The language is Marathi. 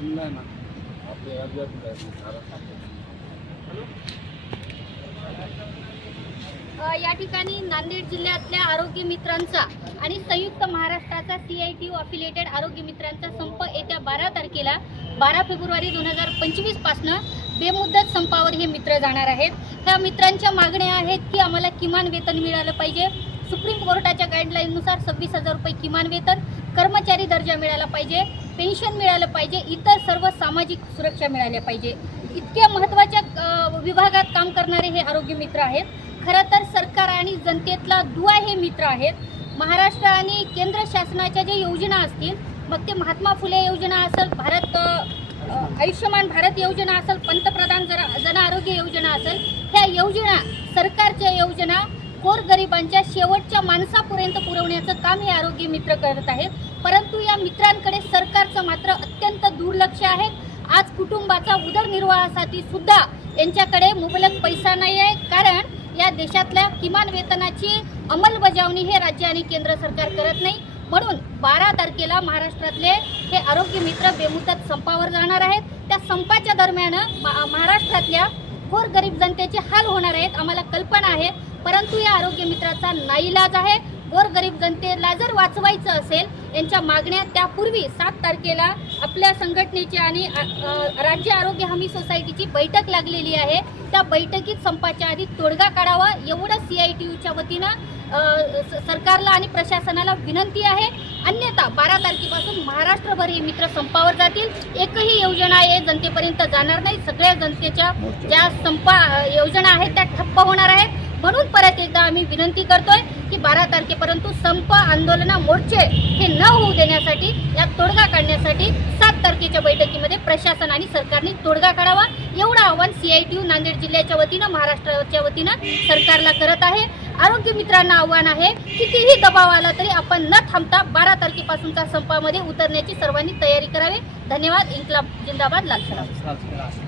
ना आपले या ठिकाणी नांदेड जिल्ह्यातल्या आरोग्य मित्रांचा आणि संयुक्त महाराष्ट्राचा सी आय टी अफिलिएटेड आरोग्य मित्रांचा संप येत्या बारा तारखेला बारा फेब्रुवारी दोन हजार पंचवीसपासनं बेमुदत संपावर हे मित्र जाणार आहेत. ह्या मित्रांच्या मागण्या आहेत की आम्हाला किमान वेतन मिळालं पाहिजे. सुप्रीम कोर्टाच्या गाईडलाईननुसार सव्वीस हजार रुपये किमान वेतन कर्मचारी दर्जा मिळाला पाहिजे. पेन्शन मिळालं पाहिजे इतर सर्व सामाजिक सुरक्षा मिळाल्या पाहिजे. इतक्या महत्त्वाच्या विभागात काम करणारे हे आरोग्य मित्र आहेत. खरं तर सरकार आणि जनतेतला दुवा हे मित्र आहेत. महाराष्ट्र आणि केंद्र शासनाच्या ज्या योजना असतील मग ते महात्मा फुले योजना असेल भारत आयुष्यमान भारत योजना असेल पंतप्रधान जन जन आरोग्य योजना असेल ह्या योजना सरकारच्या योजना गोरगरिबांच्या शेवटच्या माणसापर्यंत पुरवण्याचं काम हे आरोग्य मित्र करत आहेत. परंतु या मित्रांकडे सरकारचं दुर्लक्ष आहे. आज कुटुंबाचा उदरनिर्वाहासाठी सुद्धा यांच्याकडे मुबलक पैसा नाही आहे कारण या देशातल्या किमान वेतनाची अंमलबजावणी हे राज्य आणि केंद्र सरकार करत नाही. म्हणून बारा तारखेला महाराष्ट्रातले हे आरोग्य मित्र बेमुदत संपावर जाणार आहेत. त्या संपाच्या दरम्यान मा- महाराष्ट्रातल्या गोरगरीब जनतेचे हाल होणार आहेत आम्हाला कल्पना आहे. परंतु या आरोग्य मित्राचा नाईलाज आहे. गोरगरीब जनतेला जर वाचवायचं असेल यांच्या मागण्या त्यापूर्वी सात तारखेला आपल्या संघटनेची आणि राज्य आरोग्य हमी सोसायटीची बैठक लागलेली आहे. त्या बैठकीत संपाच्या आधी तोडगा काढावा एवढं सी आय टी यूच्या वतीनं सरकारला आणि प्रशासनाला विनंती आहे. अन्यथा बारा तारखेपासून महाराष्ट्रभर हे मित्र संपावर जातील. एकही योजना हे जनतेपर्यंत जाणार नाही. सगळ्या जनतेच्या ज्या संपा योजना आहेत त्या ठप्प होणार आहेत. म्हणून परत एकदा आम्ही विनंती करतोय की बारा तारखेपर्यंत संप आंदोलना मोर्चे हे न होऊ देण्यासाठी या तोडगा काढण्यासाठी सात तारखेच्या बैठकीमध्ये प्रशासन आणि सरकारने तोडगा काढावा. एवढं आव्हान सीआयटीयू नांदेड जिल्ह्याच्या वतीनं महाराष्ट्राच्या वतीनं सरकारला करत आहे. आरोग्य मित्रांना आव्हान आहे कितीही दबाव आला तरी आपण न थांबता बारा तारखेपासूनच्या संपामध्ये उतरण्याची सर्वांनी तयारी करावी. धन्यवाद. इन्कलाब जिंदाबाद. लाल सराव